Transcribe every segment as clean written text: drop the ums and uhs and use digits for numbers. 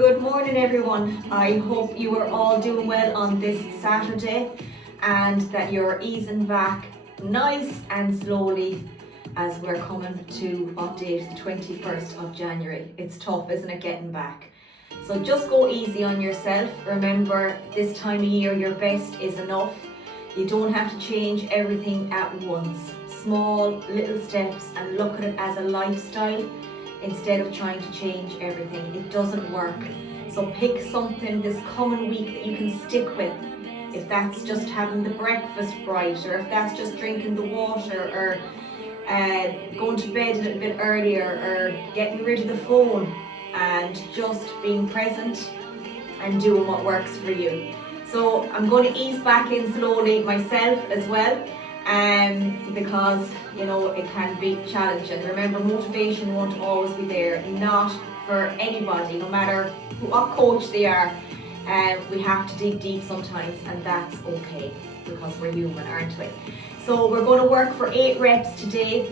Good morning everyone. I hope you are all doing well on this Saturday and that you're easing back nice and slowly as we're coming to what date? The 21st of January. It's tough, isn't it, getting back? So just go easy on yourself. Remember, this time of year your best is enough. You don't have to change everything at once. Small little steps, and look at it as a lifestyle instead of trying to change everything. It doesn't work. So pick something this coming week that you can stick with. If that's just having the breakfast right, or if that's just drinking the water, or going to bed a little bit earlier, or getting rid of the phone and just being present and doing what works for you. So I'm going to ease back in slowly myself as well, because you know it can be challenging. Remember, motivation won't always be there, not for anybody, no matter what coach they are. We have to dig deep sometimes, and that's okay because we're human, aren't we? So we're going to work for 8 reps today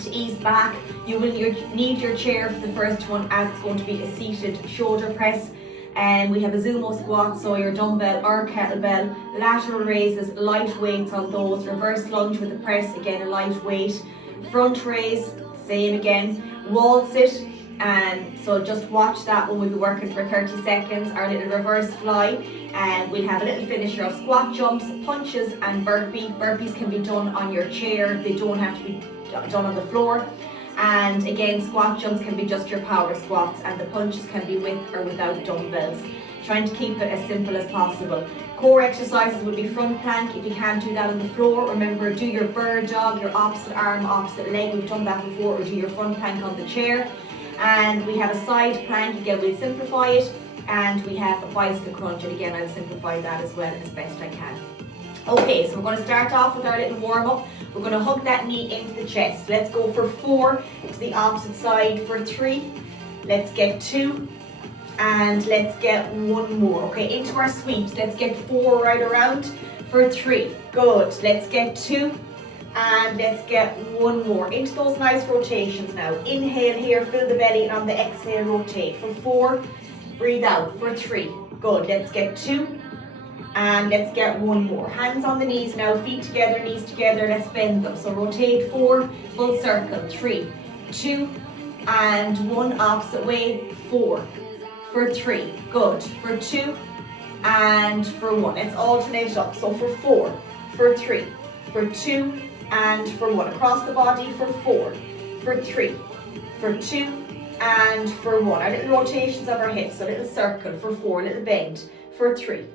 to ease back. You will need your chair for the first one, as it's going to be a seated shoulder press. And we have a Zumo squat, so your dumbbell or kettlebell, lateral raises, light weights on those, reverse lunge with the press, again a light weight, front raise, same again, wall sit, and so just watch that one. We'll be working for 30 seconds, our little reverse fly, and we'll have a little finisher of squat jumps, punches and burpee. Burpees can be done on your chair, they don't have to be done on the floor. And again, squat jumps can be just your power squats, and the punches can be with or without dumbbells. Trying to keep it as simple as possible. Core exercises will be front plank. If you can't do that on the floor, remember, do your bird dog, your opposite arm, opposite leg. We've done that before. Or do your front plank on the chair. And we have a side plank. Again, we'll simplify it. And we have a bicycle crunch. And again, I'll simplify that as well as best I can. Okay, so we're going to start off with our little warm-up. We're going to hug that knee into the chest. Let's go for 4 to the opposite side for 3. Let's get 2. And let's get 1 more. Okay, into our sweeps. Let's get 4 right around for 3. Good. Let's get 2. And let's get 1 more. Into those nice rotations now. Inhale here, fill the belly, and on the exhale, rotate. For 4, breathe out. For 3. Good. Let's get 2. And let's get 1 more. Hands on the knees now, feet together, knees together. Let's bend them. So rotate 4, full circle. 3, 2, and 1 opposite way. 4, for 3. Good. For 2, and for 1. Let's alternate up. So for 4, for 3, for 2, and for 1. Across the body for 4, for 3, for 2, and for 1. Our little rotations of our hips. A little circle for 4, little bend for 3.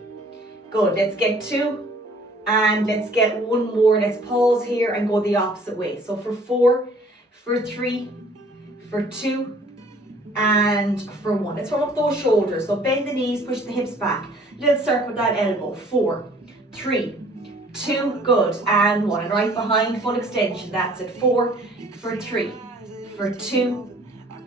Good, let's get 2, and let's get 1 more. Let's pause here and go the opposite way. So for 4, for 3, for 2, and for 1. Let's roll up those shoulders. So bend the knees, push the hips back. Little circle with that elbow. 4, 3, 2, good, and 1. And right behind, full extension. That's it. 4, for 3, for 2,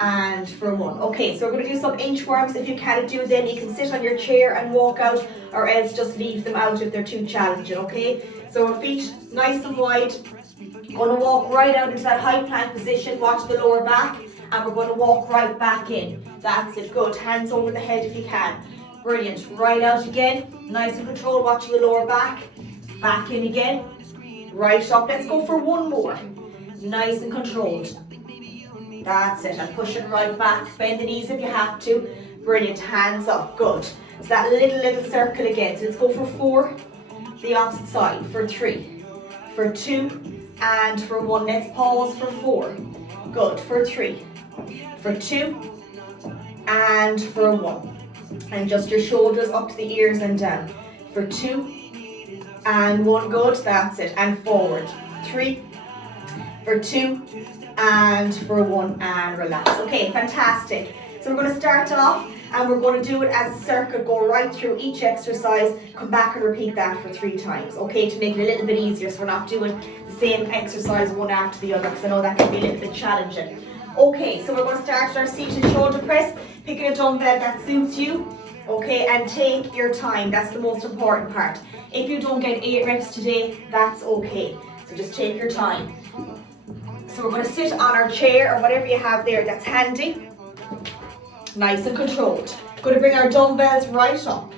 and for 1. Okay, so we're going to do some inchworms. If you can't do them, you can sit on your chair and walk out, or else just leave them out if they're too challenging, okay? So our feet nice and wide. Going to walk right out into that high plank position. Watch the lower back, and we're going to walk right back in. That's it. Good. Hands over the head if you can. Brilliant. Right out again. Nice and controlled. Watching the lower back. Back in again. Right up. Let's go for 1 more. Nice and controlled. That's it, and push it right back. Bend the knees if you have to. Brilliant, hands up, good. So that little circle again. So let's go for 4, the opposite side, for 3, for 2, and for 1. Let's pause for 4. Good, for 3, for 2, and for 1. And just your shoulders up to the ears and down. For 2, and 1, good, that's it. And forward, 3, for 2, and for 1, and relax. Okay, fantastic. So we're going to start off, and we're going to do it as a circle. Go right through each exercise, come back and repeat that for 3 times, okay, to make it a little bit easier, so we're not doing the same exercise one after the other, because I know that can be a little bit challenging. Okay, so we're going to start our seated shoulder press, picking a dumbbell that suits you, okay, and take your time. That's the most important part. If you don't get 8 reps today, that's okay, so just take your time. So we're going to sit on our chair or whatever you have there that's handy. Nice and controlled. Going to bring our dumbbells right up.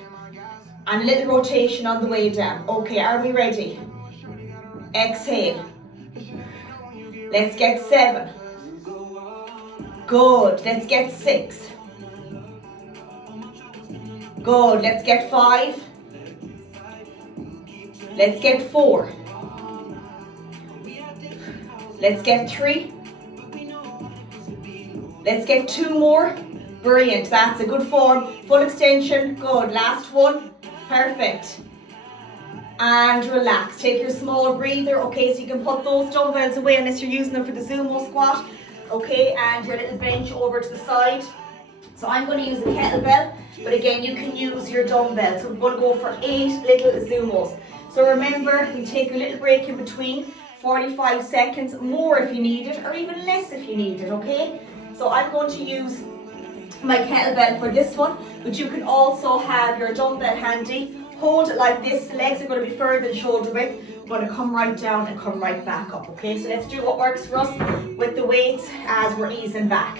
And a little rotation on the way down. Okay, are we ready? Exhale. Let's get 7. Good. Let's get 6. Good. Let's get 5. Let's get 4. Let's get 3. Let's get 2 more. Brilliant. That's a good form. Full extension. Good. Last one. Perfect. And relax. Take your small breather. Okay, so you can put those dumbbells away unless you're using them for the Zumo squat. Okay, and your little bench over to the side. So I'm going to use a kettlebell, but again, you can use your dumbbells. So we're going to go for 8 little Zumos. So remember, you take a little break in between, 45 seconds, more if you need it, or even less if you need it, okay? So I'm going to use my kettlebell for this one, but you can also have your dumbbell handy. Hold it like this, the legs are going to be further than shoulder width. We're going to come right down and come right back up, okay? So let's do what works for us with the weights as we're easing back.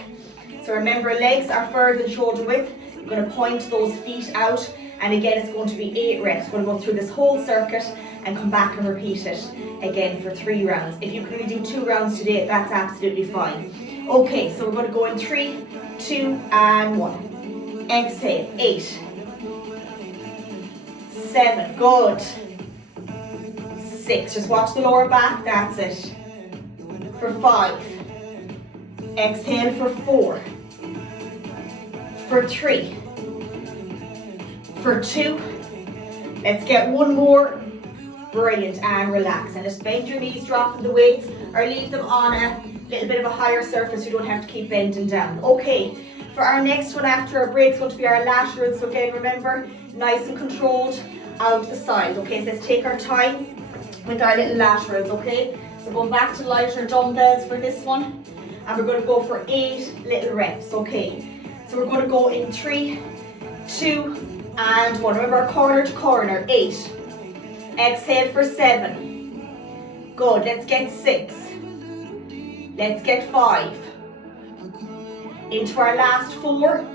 So remember, legs are further than shoulder width. You're going to point those feet out, and again, it's going to be 8 reps. We're going to go through this whole circuit and come back and repeat it again for 3 rounds. If you can only do 2 rounds today, that's absolutely fine. Okay, so we're going to go in 3, 2, and 1. Exhale, 8. 7, good. 6, just watch the lower back, that's it. For 5, exhale for 4. For 3. For 2, let's get 1 more. Brilliant, and relax. And just bend your knees, dropping the weights, or leave them on a little bit of a higher surface. You don't have to keep bending down. Okay, for our next one after our break, it's going to be our laterals. So again, remember, nice and controlled out the side. Okay, so let's take our time with our little laterals, okay? So going back to lighter dumbbells for this one, and we're going to go for 8 little reps, okay? So we're going to go in 3, 2, and 1. Remember, corner to corner, 8. Exhale for 7. Good, let's get 6. Let's get 5. Into our last 4.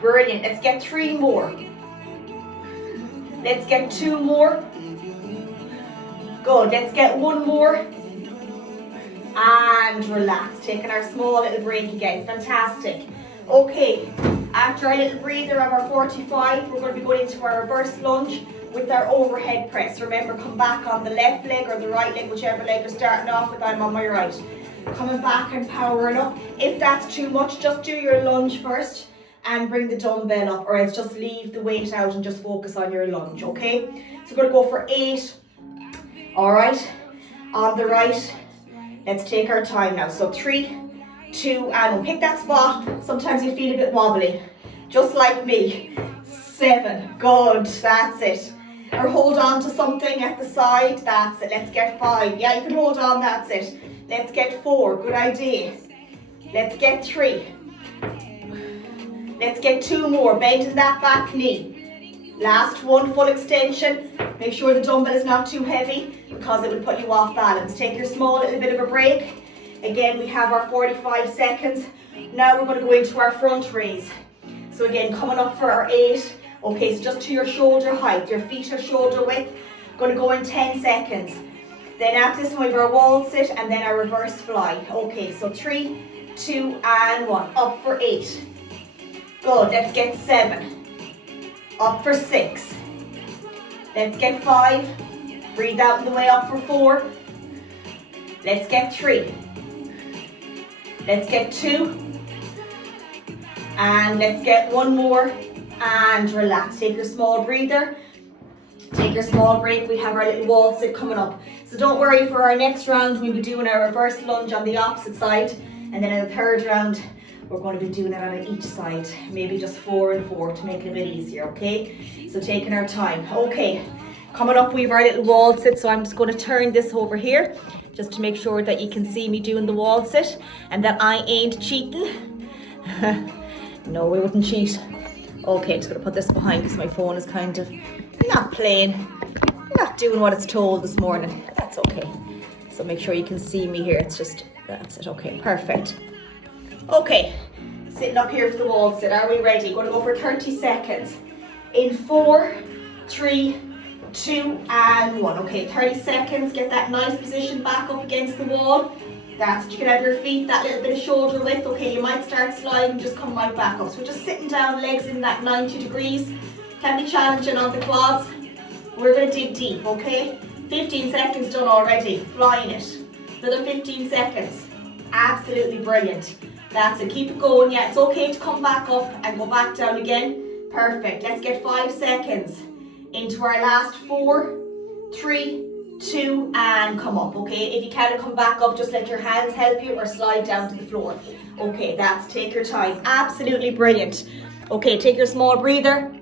Brilliant, let's get 3 more. Let's get 2 more. Good, let's get 1 more. And relax, taking our small little break again, fantastic. Okay, after our little breather of our 45, we're going to be going into our reverse lunge with our overhead press. Remember, come back on the left leg or the right leg, whichever leg you're starting off with. I'm on my right. Coming back and powering up. If that's too much, just do your lunge first and bring the dumbbell up, or else just leave the weight out and just focus on your lunge, okay? So we're going to go for 8. All right, on the right, let's take our time now. So 3, 2, and 1. Pick that spot. Sometimes you feel a bit wobbly, just like me. 7, good, that's it. Or hold on to something at the side, that's it. Let's get 5, yeah, you can hold on, that's it. Let's get 4, good idea. Let's get 3. Let's get 2 more, bending that back knee. Last one, full extension. Make sure the dumbbell is not too heavy because it will put you off balance. Take your small little bit of a break. Again, we have our 45 seconds. Now we're going to go into our front raise. So again, coming up for our 8. Okay, so just to your shoulder height, your feet are shoulder width. Going to go in 10 seconds. Then after this one, we have our wall sit and then our reverse fly. Okay, so 3, 2, and 1. Up for 8. Good, let's get 7. Up for 6. Let's get 5. Breathe out on the way up for 4. Let's get 3. Let's get 2. And let's get 1 more. And relax. Take your small breather. Take your small break. We have our little wall sit coming up. So don't worry, for our next round, we'll be doing our reverse lunge on the opposite side. And then in the third round, we're going to be doing it on each side. Maybe just 4 and 4 to make it a bit easier, okay? So taking our time. Okay, coming up, we have our little wall sit. So I'm just going to turn this over here, just to make sure that you can see me doing the wall sit and that I ain't cheating. No, we wouldn't cheat. Okay, just going to put this behind because my phone is kind of not playing, not doing what it's told this morning. That's okay. So make sure you can see me here. It's just, that's it. Okay, perfect. Okay, Sitting up here for the wall sit. Are we ready? Going to go for 30 seconds. In 4, 3, 2, and 1. Okay, 30 seconds. Get that nice position back up against the wall. That's it. You can have your feet that little bit of shoulder width. Okay, you might start sliding, just come right back up. So we're just sitting down, legs in that 90 degrees. Can be challenging on the quads. We're going to dig deep, okay? 15 seconds done already. Flying it. Another 15 seconds. Absolutely brilliant. That's it. Keep it going. Yeah, it's okay to come back up and go back down again. Perfect. Let's get 5 seconds into our last 4, 3, 2, and come up. Okay, if you can't come back up, just let your hands help you or slide down to the floor. Okay, take your time. Absolutely brilliant. Okay, take your small breather.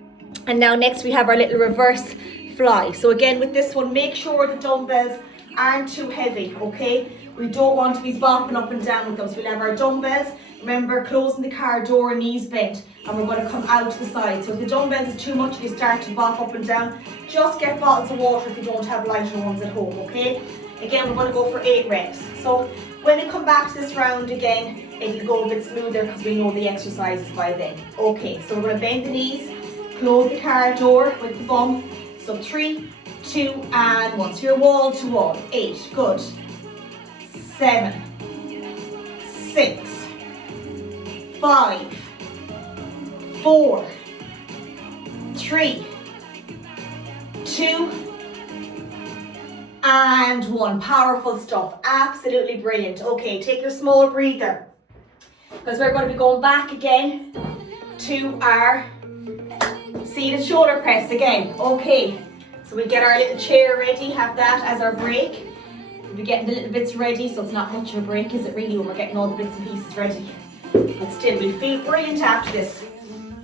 And now next we have our little reverse fly. So again, with this one, make sure the dumbbells aren't too heavy, okay? We don't want to be bopping up and down with them. So we'll have our dumbbells. Remember, closing the car door, knees bent, and we're going to come out to the side. So if the dumbbells is too much, you start to bop up and down. Just get bottles of water if you don't have lighter ones at home, okay? Again, we're going to go for 8 reps. So when we come back to this round again, it'll go a bit smoother because we know the exercises by then. Okay, so we're going to bend the knees, close the car door with the bum. So 3, 2, and 1. So you're wall to wall. 8, good. 7, 6, 5, 4, 3, 2, and 1. Powerful stuff. Absolutely brilliant. Okay, take your small breather because we're going to be going back again to our seated shoulder press again. Okay, so we get our little chair ready, have that as our break. We'll be getting the little bits ready, so it's not much of a break, is it really, when we're getting all the bits and pieces ready? But still, we'll feel brilliant after this.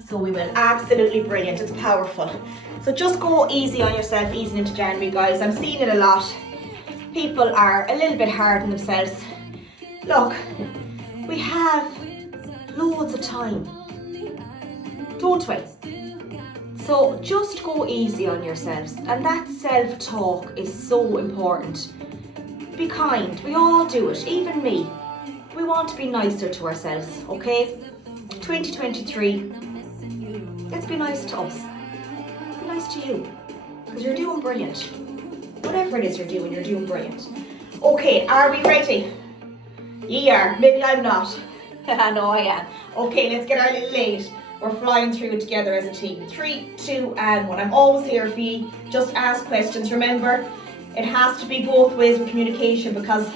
So we will. Absolutely brilliant. It's powerful. So just go easy on yourself, easing into January, guys. I'm seeing it a lot. People are a little bit hard on themselves. Look, we have loads of time, don't we? So just go easy on yourselves, and that self-talk is so important. Be kind, we all do it, even me. We want to be nicer to ourselves, okay? 2023, let's be nice to us. Be nice to you, because you're doing brilliant. Whatever it is you're doing brilliant. Okay, are we ready? You are, maybe I'm not. No, I am. Okay, let's get our little eight. We're flying through it together as a team. 3, 2, and 1. I'm always here for you. Just ask questions. Remember, it has to be both ways with communication because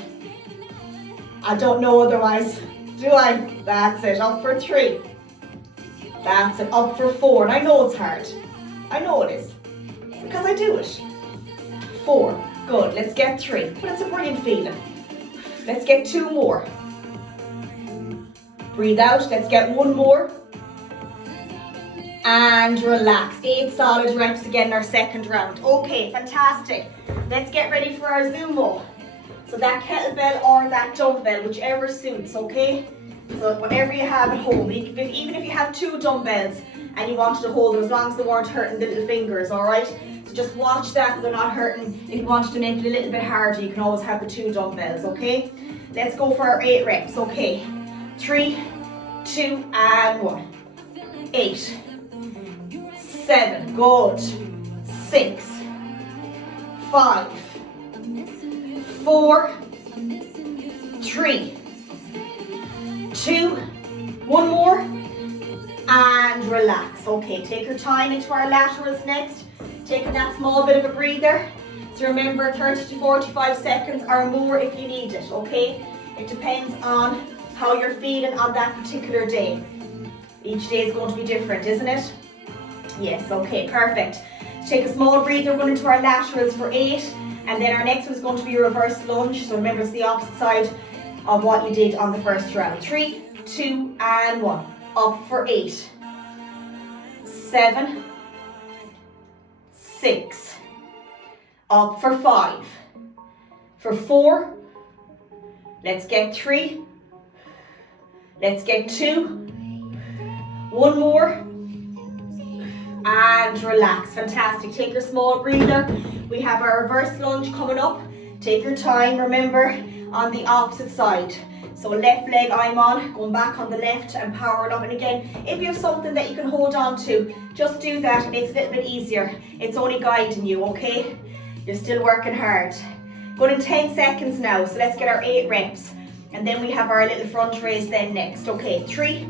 I don't know otherwise. Do I? That's it. Up for 3. That's it. Up for 4. And I know it's hard. I know it is. Because I do it. 4. Good. Let's get 3. But it's a brilliant feeling. Let's get 2 more. Breathe out. Let's get 1 more. And relax. 8 solid reps again in our second round. Okay, fantastic. Let's get ready for our Zumo. So that kettlebell or that dumbbell, whichever suits, okay? So whatever you have at home, even if you have 2 dumbbells and you wanted to hold them, as long as they weren't hurting the little fingers, all right? So just watch that, they're not hurting. If you wanted to make it a little bit harder, you can always have the 2 dumbbells, okay? Let's go for our 8 reps, okay? 3, 2, and 1. 8, 7, good. 6, 5, 4, 3, 2, 1 more, and relax. Okay, take your time into our laterals next. Taking that small bit of a breather. So remember, 30 to 45 seconds or more if you need it, okay? It depends on how you're feeling on that particular day. Each day is going to be different, isn't it? Yes, okay, perfect. Take a small breather, run into our laterals for 8, and then our next one is going to be a reverse lunge. So remember, it's the opposite side of what you did on the first round. 3, 2, and 1. Up for 8, 7, 6, up for 5, for 4, let's get 3, let's get 2, 1 more, and relax. Fantastic. Take your small breather. We have our reverse lunge coming up. Take your time, remember, on the opposite side. So left leg I'm on, going back on the left and powering up. And again, if you have something that you can hold on to, just do that. It makes it a little bit easier. It's only guiding you, okay? You're still working hard. Going in 10 seconds now, so let's get our 8 reps. And then we have our little front raise then next. Okay, 3,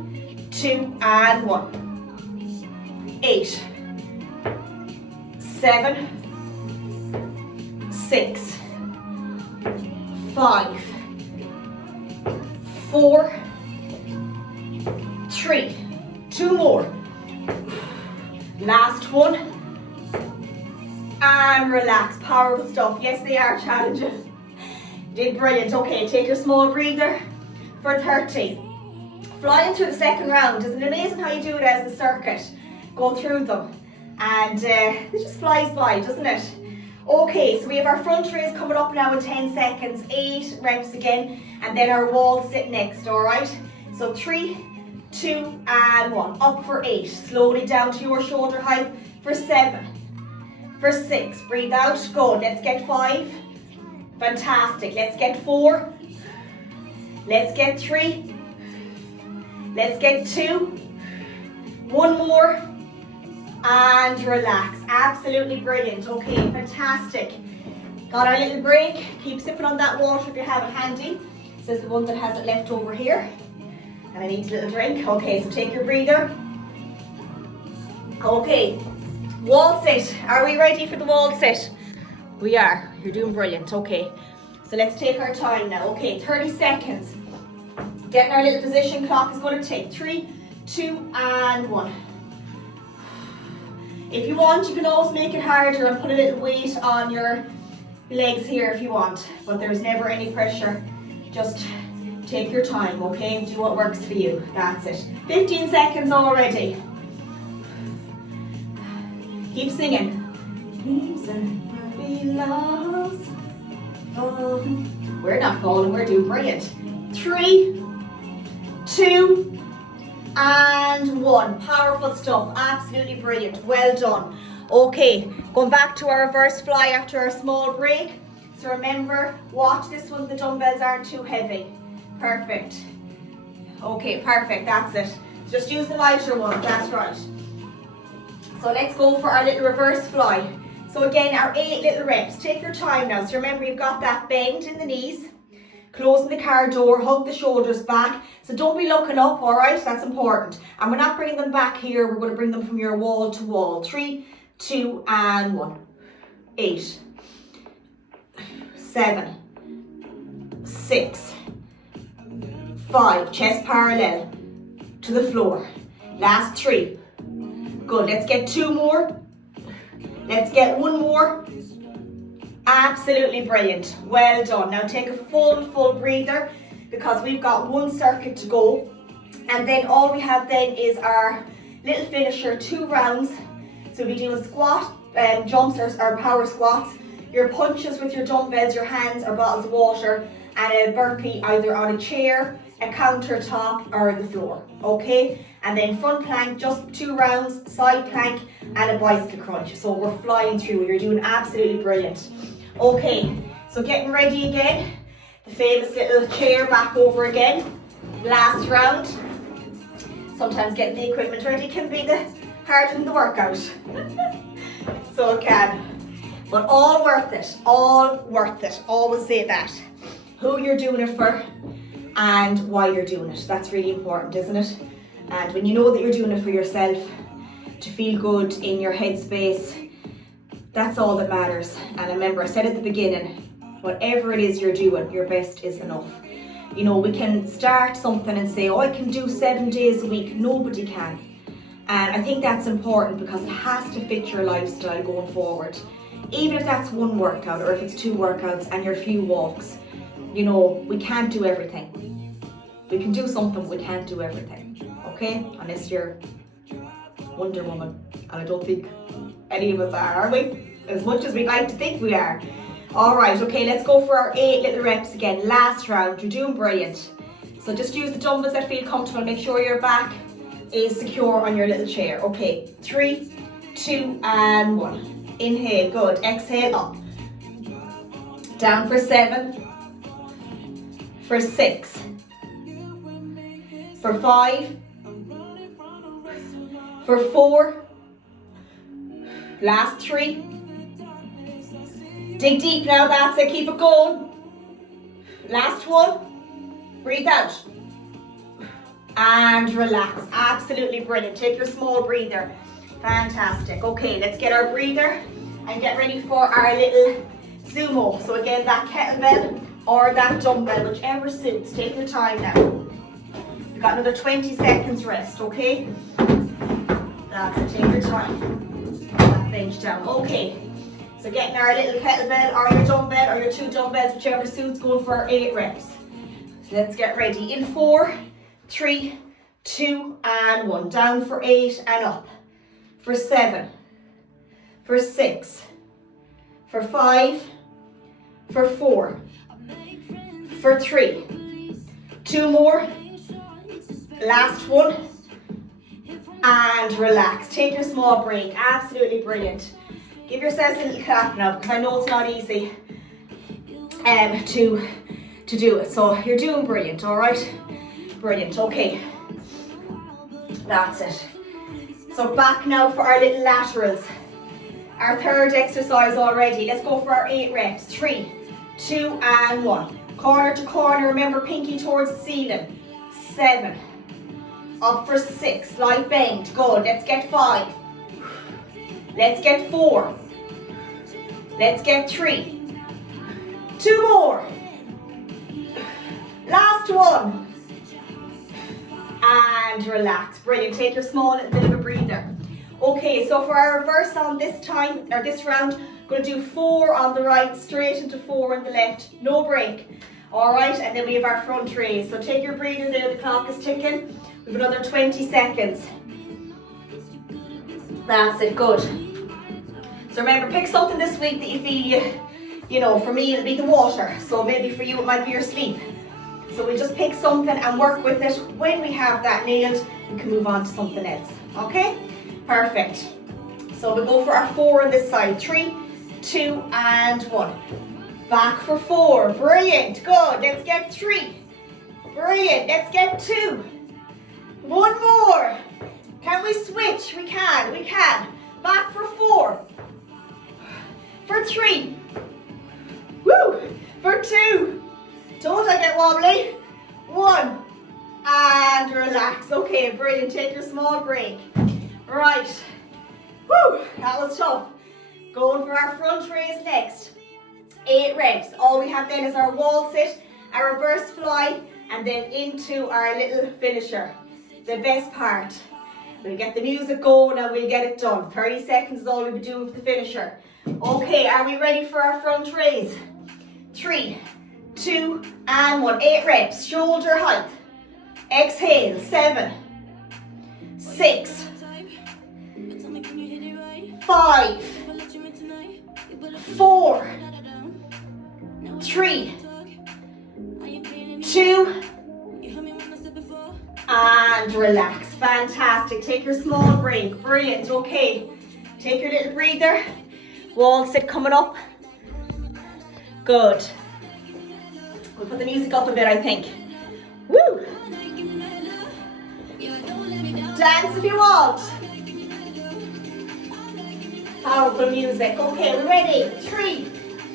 2, and 1. 8, 7, 6, 5, 4, 3, 2 more. Last one. And relax. Powerful stuff. Yes, they are challenging. You did brilliant. Okay, take your small breather for 30. Flying through the second round. Isn't it amazing how you do it as the circuit? Go through them. And it just flies by, doesn't it? Okay, so we have our front raise coming up now in 10 seconds. 8 reps again. And then our wall sit next, alright? So 3, 2, and 1. Up for 8. Slowly down to your shoulder height for 7. For 6. Breathe out. Go. Let's get 5. Fantastic. Let's get 4. Let's get 3. Let's get 2. 1 more. And relax. Absolutely brilliant. Okay, fantastic. Got our little break. Keep sipping on that water if you have it handy. This is the one that has it left over here. And I need a little drink. Okay, so take your breather. Okay, wall sit. Are we ready for the wall sit? We are. You're doing brilliant. Okay, so let's take our time now. Okay, 30 seconds. Getting our little position clock is going to take 3, 2, and 1. If you want, you can always make it harder and put a little weight on your legs here if you want, but there's never any pressure. Just take your time, okay? Do what works for you. That's it. 15 seconds already. Keep singing. We're not falling, we're doing brilliant. 3, 2, and 1. Powerful stuff. Absolutely brilliant. Well done. Okay, going back to our reverse fly after our small break. So remember, watch this one, the dumbbells aren't too heavy. Perfect. Okay, perfect, that's it. Just use the lighter one, that's right. So let's go for our little reverse fly. So again, our 8 little reps. Take your time now. So remember, you've got that bend in the knees, closing the car door, hug the shoulders back. So don't be looking up, all right? That's important. And we're not bringing them back here. We're going to bring them from your wall to wall. 3, 2, and 1. 8, 7, 6, 5. Chest parallel to the floor. Last 3. Good. Let's get 2 more. Let's get 1 more. Absolutely brilliant. Well done. Now take a full breather because we've got 1 circuit to go. And then all we have then is our little finisher, 2 rounds. So we'll be doing squat, jumps or power squats, your punches with your dumbbells, your hands or bottles of water, and a burpee either on a chair, a countertop or the floor, okay? And then front plank, just 2 rounds, side plank and a bicycle crunch. So we're flying through, you're doing absolutely brilliant. Okay, so getting ready again, the famous little chair back over again, last round. Sometimes getting the equipment ready can be harder than the workout. So it can. But all worth it, always say that. Who you're doing it for and why you're doing it. That's really important, isn't it? And when you know that you're doing it for yourself, to feel good in your headspace, that's all that matters. And remember, I said at the beginning, whatever it is you're doing, your best is enough. You know, we can start something and say, oh, I can do 7 days a week. Nobody can. And I think that's important because it has to fit your lifestyle going forward. Even if that's 1 workout or if it's 2 workouts and your few walks, you know, we can't do everything. We can do something, we can't do everything, okay? Unless you're Wonder Woman, and I don't think any of us are we? As much as we'd like to think we are. All right, okay, let's go for our 8 little reps again. Last round, you're doing brilliant. So just use the dumbbells that feel comfortable. Make sure your back is secure on your little chair. Okay, 3, 2, and 1. Inhale, good. Exhale, up. Down for 7, for 6, For 5, for 4, last 3. Dig deep now, that's it, keep it going. Last 1, breathe out. And relax, absolutely brilliant. Take your small breather, fantastic. Okay, let's get our breather and get ready for our little Zumo. So again, that kettlebell or that dumbbell, whichever suits. Take your time now. You've got another 20 seconds rest, okay? That's it, take your time. That bench down, okay. So getting our little kettlebell or your dumbbell or your 2 dumbbells, whichever suits, going for 8 reps. So let's get ready. In 4, 3, 2, and 1. Down for 8 and up. For 7, for 6, for 5, for 4, for 3. 2 more. Last 1. And relax. Take your small break. Absolutely brilliant. Give yourselves a little clap now, because I know it's not easy to do it. So you're doing brilliant, all right? Brilliant, okay. That's it. So back now for our little laterals. Our 3rd exercise already. Let's go for our 8 reps. 3, 2, and 1. Corner to corner, remember pinky towards the ceiling. 7. Up for 6, light bend. Good, let's get 5. Let's get 4. Let's get 3. 2 more. Last 1. And relax. Brilliant. Take your small little bit of a breather. Okay, so for our reverse on this time, or this round, I'm going to do 4 on the right, straight into 4 on the left. No break. Alright, and then we have our front raise. So take your breather there, the clock is ticking. We have another 20 seconds. That's it, good. So remember, pick something this week that you feel, you know, for me it'll be the water. So maybe for you it might be your sleep. So we just pick something and work with it. When we have that nailed, we can move on to something else. Okay? Perfect. So we'll go for our 4 on this side. 3, 2, and 1. Back for 4. Brilliant. Good. Let's get 3. Brilliant. Let's get 2. 1 more. Can we switch? We can. We can. Back for 4. For 3. Woo. For 2. Don't I get wobbly? 1. And relax. Okay, brilliant. Take your small break. Right. Woo. That was tough. Going for our front raise next. 8 reps. All we have then is our wall sit, our reverse fly, and then into our little finisher. The best part. We'll get the music going and we'll get it done. 30 seconds is all we'll be doing for the finisher. Okay, are we ready for our front raise? 3, 2, and 1. 8 reps. Shoulder height. Exhale. 7, 6, 5, 4, 3, 2, and relax. Fantastic. Take your small break. Brilliant. Okay. Take your little breather. Wall sit coming up. Good. We'll put the music up a bit, I think. Woo! Dance if you want. Powerful music. Okay, we're ready. 3,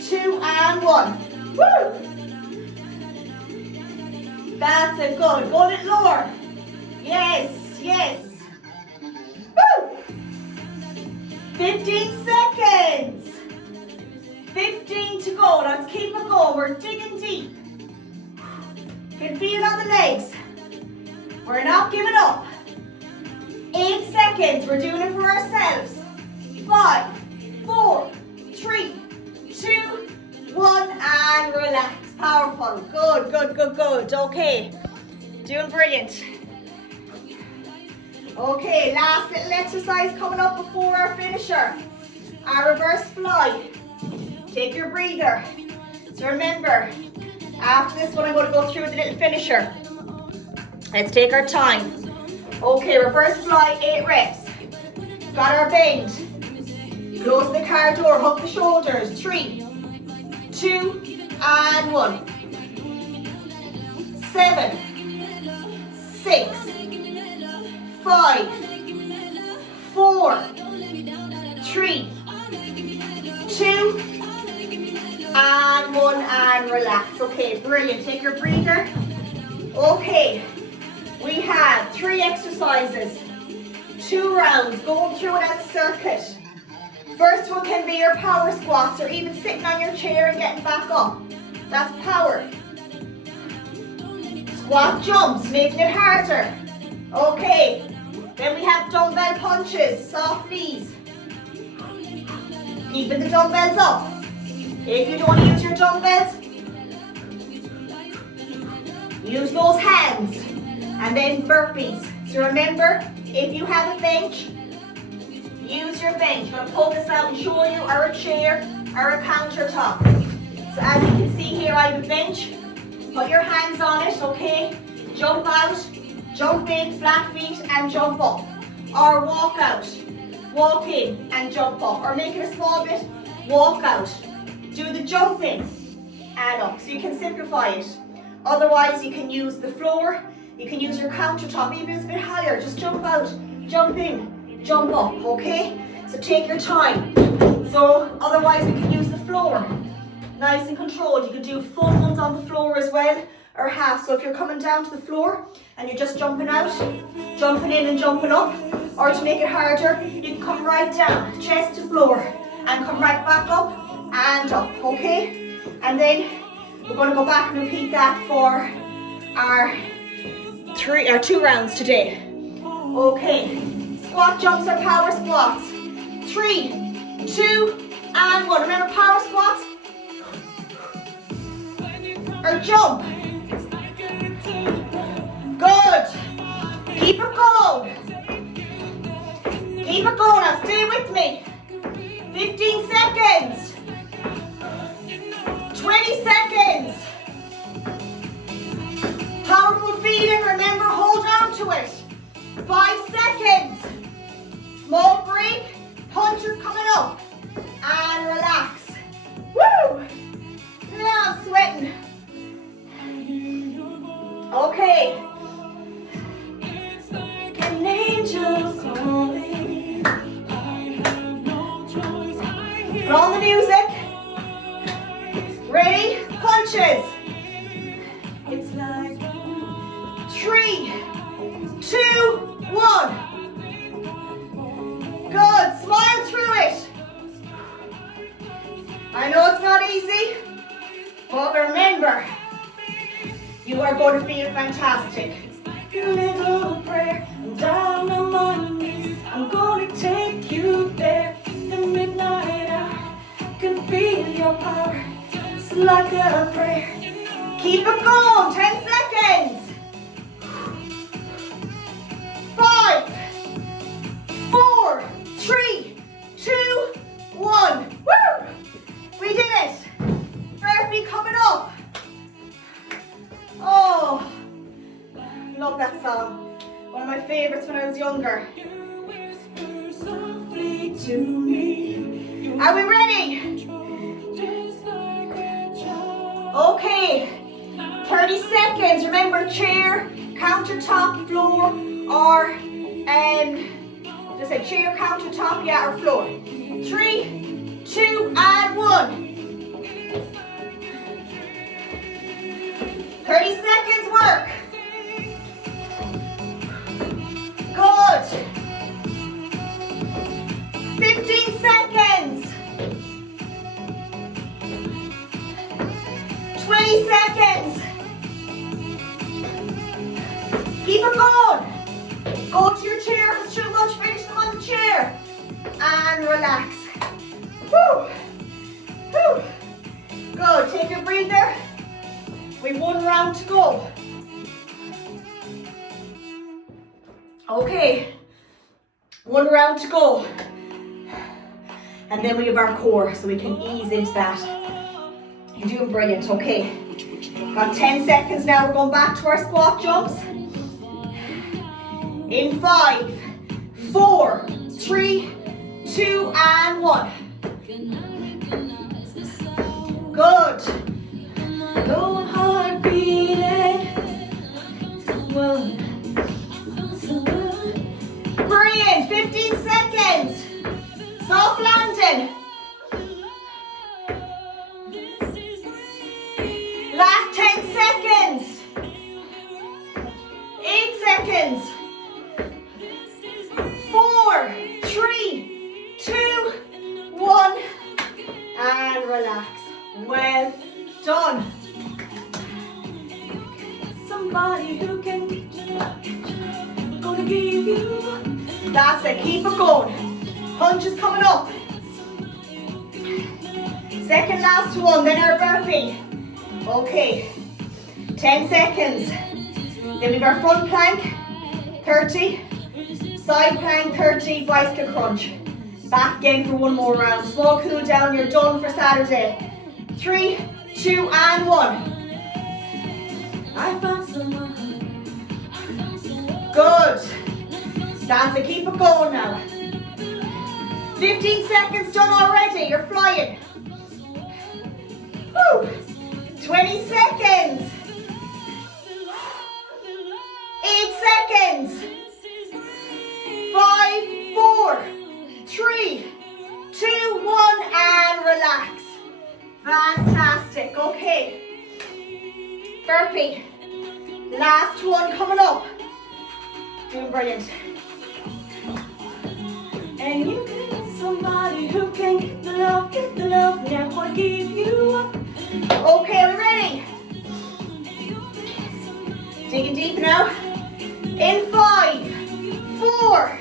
2, and 1. Woo! That's it. Good. Go a little lower. Yes, yes. Woo! 15 seconds. 15 to go. Let's keep it going. We're digging deep. You can feel it on the legs. We're not giving up. 8 seconds. We're doing it for ourselves. 5, 4, 3, 2, 1, and relax. Powerful. Good, good, good, good. Okay. Doing brilliant. Okay, last little exercise coming up before our finisher. Our reverse fly. Take your breather. So remember, after this one I'm going to go through the little finisher. Let's take our time. Okay, reverse fly, 8 reps. Got our bend. Close the car door, hug the shoulders. 3, 2, and 1. 7, 6, 5, 4, 3, 2, and 1, and relax. Okay, brilliant. Take your breather. Okay, we have 3 exercises, 2 rounds, going through that circuit. First one can be your power squats, or even sitting on your chair and getting back up. That's power. Squat jumps, making it harder. Okay, then we have dumbbell punches, soft knees. Keeping the dumbbells up. If you don't use your dumbbells, use those hands. And then burpees. So remember, if you have a bench, use your bench. I'm going to pull this out and show you, or a chair, or a countertop. So as you can see here, I have a bench. Put your hands on it, okay? Jump out, jump in, flat feet, and jump up. Or walk out, walk in, and jump up. Or make it a small bit, walk out. Do the jump in, and up. So you can simplify it. Otherwise, you can use the floor, you can use your countertop, even if it's a bit higher. Just jump out, jump in, jump up, okay? So take your time. So otherwise, we can use the floor. Nice and controlled. You can do full ones on the floor as well, or half. So if you're coming down to the floor and you're just jumping out, jumping in and jumping up, or to make it harder, you can come right down, chest to floor, and come right back up and up, okay? And then we're going to go back and repeat that for our 2 rounds today. Okay, squat jumps or power squats. 3, 2, and 1. Remember, power squats or jump. Good. Keep it going. Keep it going. Now stay with me. 15 seconds. 20 seconds. Powerful feeding. Remember, hold on to it. 5 seconds. Small break. Punches coming up. And relax. Woo! Now I'm sweating. Okay. An angel calling. Put on the music. Ready? Punches. It's like 3, 2, 1. Good. Smile through it. I know it's not easy, but remember, you are going to feel fantastic. A little prayer, and down on my knees, I'm going to take you there. The midnight hour, I can feel your power. It's like a prayer. Keep it going. 10 seconds. 5, 4, 3, 2, 1. Woo! We did it. Burpee coming up. Oh, love that song. One of my favorites when I was younger. Are we ready? Okay, 30 seconds. Remember, chair, countertop, floor, or just say chair, countertop, yeah, or floor. 3, 2, and 1. 30 seconds work. Good. 15 seconds. 20 seconds. Keep it going. Go to your chair if it's too much. Finish them on the chair. And relax. Woo. Woo. Good. Take your breather. We've 1 round to go. Okay, 1 round to go. And then we have our core, so we can ease into that. You're doing brilliant, okay. Got 10 seconds now, we're going back to our squat jumps. In 5, 4, 3, 2, and 1. Good. Go heart beating. 1, 15 seconds. Soft landing. Last 10 seconds. 8 seconds. 4, 3, 2, 1. And relax. Well done. Somebody who can gonna give you. That's it. Keep it going. Punches coming up. Second last one, then our burpee. Okay. 10 seconds. Then we have our front plank, 30. Side plank, 30. Bicycle crunch. Back again for one more round. Small cool down. You're done for Saturday. 3, 2, and 1. I found someone. Good. That's it. Keep it going now. 15 seconds done already. You're flying. Woo. 20 seconds. 8 seconds. 5, 4, 3, 2, 1, and relax. Fantastic. Okay. Burpee. Last one coming up. Doing brilliant. And you can get somebody who can get the love, never give you up. Okay, we're ready. Digging deep now. In 5, 4,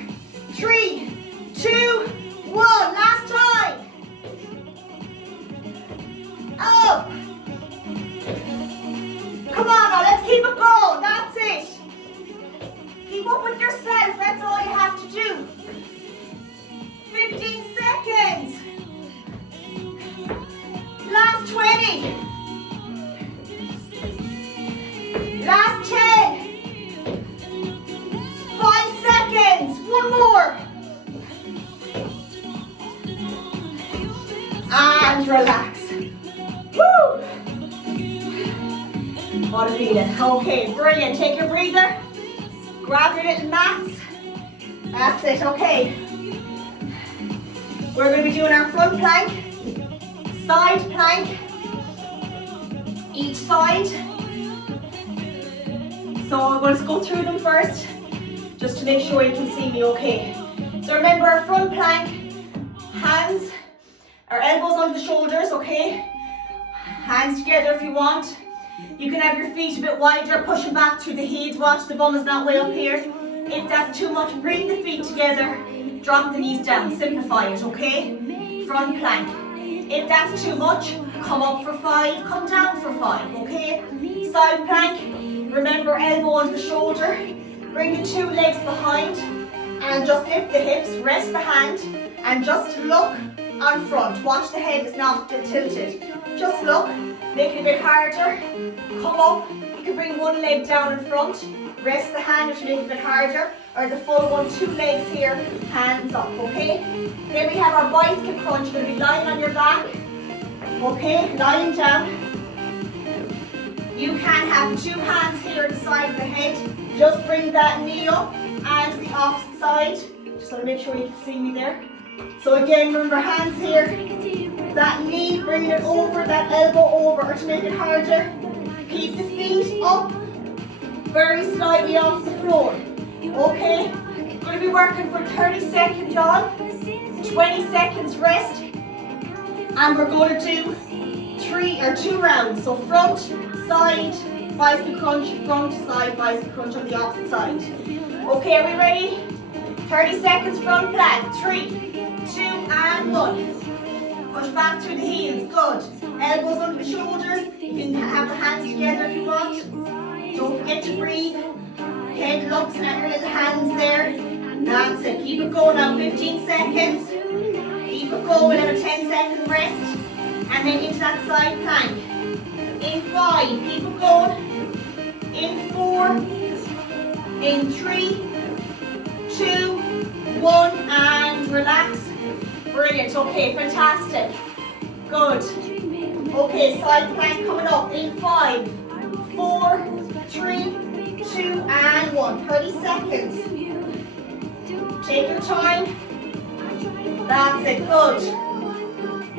3, 2, 1. Last time. Up. Come on now, let's keep it going. That's it. Keep up with yourself. That's all you have to do. 15 seconds. Last 20. Last 10. 5 seconds. One more. And relax. Woo! What a feeling. Okay, brilliant. Take your breather. Grab your little mats. That's it. Okay. We're going to be doing our front plank, side plank, each side. So I'm going to go through them first, just to make sure you can see me okay. So remember our front plank, hands, our elbows under the shoulders, okay? Hands together if you want. You can have your feet a bit wider, pushing back through the heels. Watch the bum is not way up here. If that's too much, bring the feet together. Drop the knees down, simplify it, okay? Front plank. If that's too much, come up for 5, come down for 5, okay? Side plank, remember elbow on the shoulder. Bring the 2 legs behind and just lift the hips, rest the hand and just look on front. Watch the head is not tilted. Just look, make it a bit harder. Come up, you can bring 1 leg down in front. Rest the hand, which makes it a bit harder, or the full one, 2 legs here, hands up, okay? Then we have our bicycle crunch. You're going to be lying on your back, okay? Lying down. You can have 2 hands here at the side of the head. Just bring that knee up and the opposite side. Just want to make sure you can see me there. So again, remember hands here. That knee, bringing it over, that elbow over, or to make it harder. Keep the feet up. Very slightly off the floor. Okay? We're going to be working for 30 seconds on, 20 seconds rest, and we're going to do 2 rounds. So front, side, bicycle crunch, front, side, bicycle crunch on the opposite side. Okay, are we ready? 30 seconds front plank. 3, 2, and 1. Push back through the heels. Good. Elbows under the shoulders. You can have the hands together if you want. Don't forget to breathe. Head looks at your little hands there. That's it. Keep it going now. 15 seconds. Keep it going. We'll have a 10-second rest. And then into that side plank. In 5. Keep it going. In 4. In 3. 2. 1. And relax. Brilliant. Okay, fantastic. Good. Okay, side plank coming up. In 5. 4. 3, 2, and 1. 30 seconds. Take your time. That's it, good.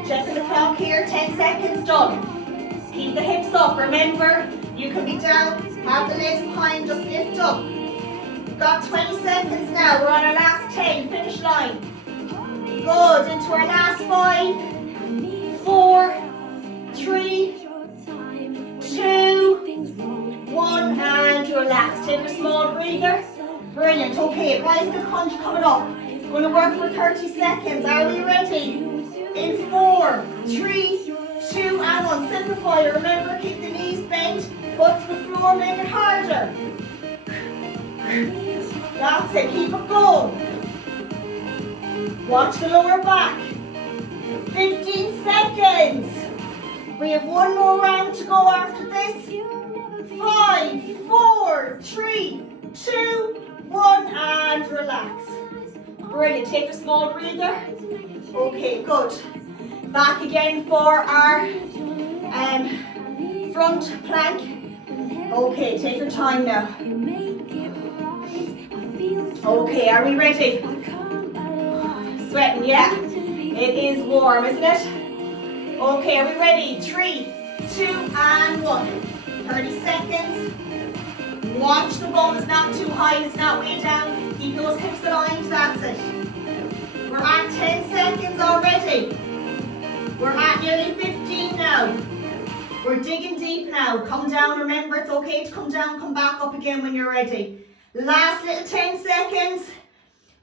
Checking the clock here, 10 seconds done. Keep the hips up. Remember, you can be down, have the legs behind, just lift up. We've got 20 seconds now. We're on our last 10, finish line. Good, into our last 5, 4, 3, 2, 1, and relax. Take a small breather. Brilliant, okay, bicycle crunch coming up. Going to work for 30 seconds. Are we ready? In 4, 3, 2, and 1. Simplify. Remember, keep the knees bent. Foot to the floor, make it harder. That's it, keep it going. Watch the lower back. 15 seconds. We have one more round to go after this. 5, 4, 3, 2, 1, and relax. Brilliant, take a small breather. Okay, good. Back again for our front plank. Okay, take your time now. Okay, are we ready? Sweating, yeah. It is warm, isn't it? Okay, are we ready? 3, 2, and 1. 30 seconds. Watch the bum, it's not too high, it's not way down. Keep those hips aligned, that's it. We're at 10 seconds already. We're at nearly 15 now. We're digging deep now. Come down, remember it's okay to come down, come back up again when you're ready. Last little 10 seconds.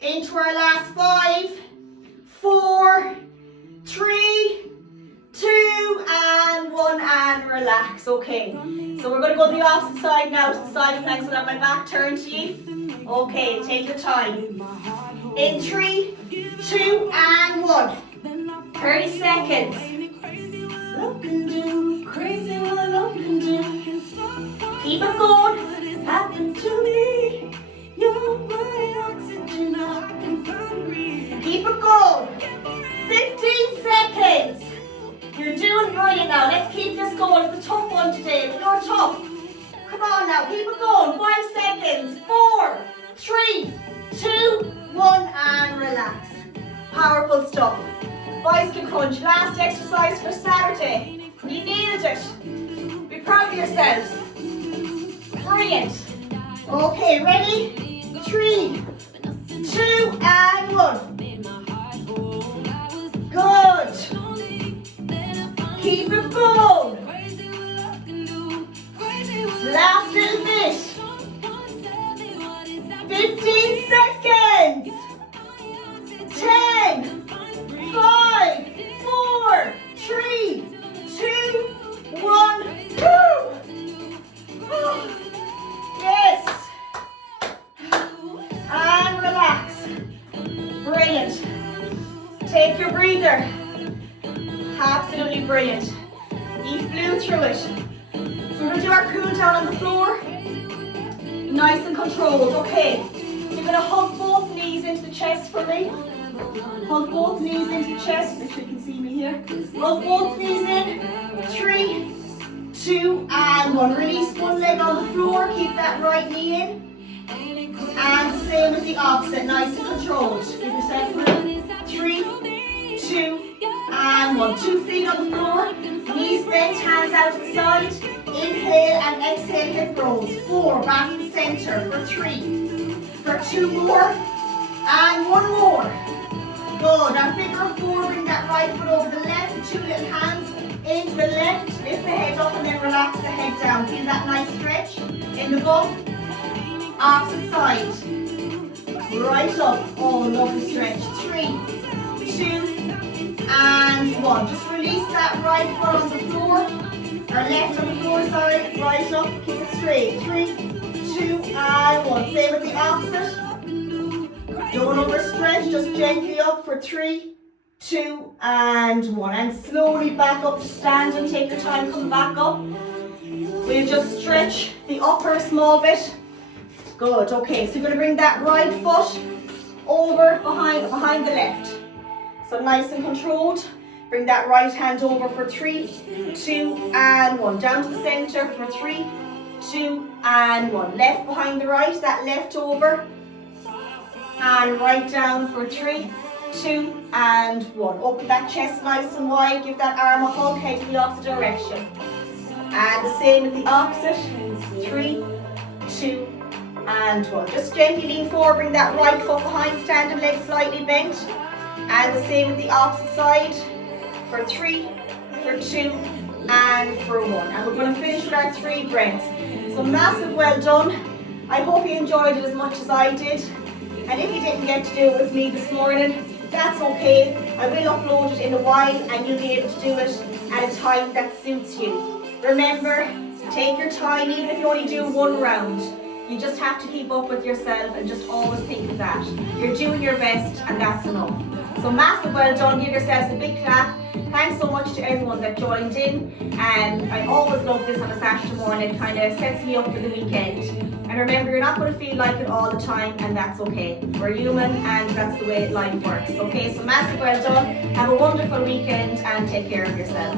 Into our last 5, 4, 3, 2, and 1, and relax. Okay, so we're going to go the opposite side now, to the side of plank, so that my back turned to you. Okay, take your time. In 3, 2, and 1. 30 seconds. Love can do, crazy what love can do. Keep it going. Happen to me. You're my oxygen, I can find. Keep it going. 15 seconds. You're doing brilliant now. Let's keep this going. It's a tough one today, but you're tough. Come on now, keep it going. 5 seconds. 4, 3, 2, 1, and relax. Powerful stuff. Bicycle crunch, last exercise for Saturday. You nailed it. Be proud of yourselves. Brilliant. Okay, ready? 3, 2, and 1. Good. Keep it going. Last little bit. 15 seconds. 10, 5, 4, 3, 2, 1. Woo! Yes. And relax. Brilliant. Take your breather. Absolutely brilliant. You flew through it. So we're going to do our cool down on the floor. Nice and controlled. Okay. So you're going to hug both knees into the chest for me. Hug both knees into the chest. Make sure you can see me here. Hug both knees in. 3, 2, and 1. Release one leg on the floor. Keep that right knee in. And the same with the opposite. Nice and controlled. Give yourself room. 3, 2, and 1. 2 feet on the floor. Knees bent, hands out to the side. Inhale and exhale, hip rolls. 4, back to the center. For 3. For 2 more. And 1 more. Good. Our figure of 4, bring that right foot over the left. 2 little hands into the left. Lift the head up and then relax the head down. Feel that nice stretch in the bum. Opposite side. Right up. Oh, lovely stretch. 3, 2, and 1. Just release that right foot on the floor. Or left on the floor, sorry. Right up. Keep it straight. 3, 2, and 1. Same with the opposite. Don't overstretch, just gently up for 3, 2, and 1. And slowly back up to standing. Take your time, come back up. We'll just stretch the upper a small bit. Good, okay, so you're going to bring that right foot over behind the left. So nice and controlled. Bring that right hand over for 3, 2, and 1. Down to the center for 3, 2, and 1. Left behind the right, that left over. and right down for 3, 2, and 1. Open that chest nice and wide, give that arm a hug, head to the opposite direction. And the same with the opposite, 3, 2, and 1. Just gently lean forward, bring that right foot behind, standing leg slightly bent. And the same with the opposite side, for 3, for 2, and for 1. And we're going to finish with our 3 breaths. So massive well done. I hope you enjoyed it as much as I did. And if you didn't get to do it with me this morning, that's okay. I will upload it in a while and you'll be able to do it at a time that suits you. Remember, take your time even if you only do 1 round. You just have to keep up with yourself and just always think of that. You're doing your best and that's enough. So massive well done. Give yourselves a big clap. Thanks so much to everyone that joined in. And I always love this on a Saturday morning. It kind of sets me up for the weekend. And remember, you're not going to feel like it all the time, and that's okay. We're human, and that's the way life works. Okay, so massive well done. Have a wonderful weekend, and take care of yourself.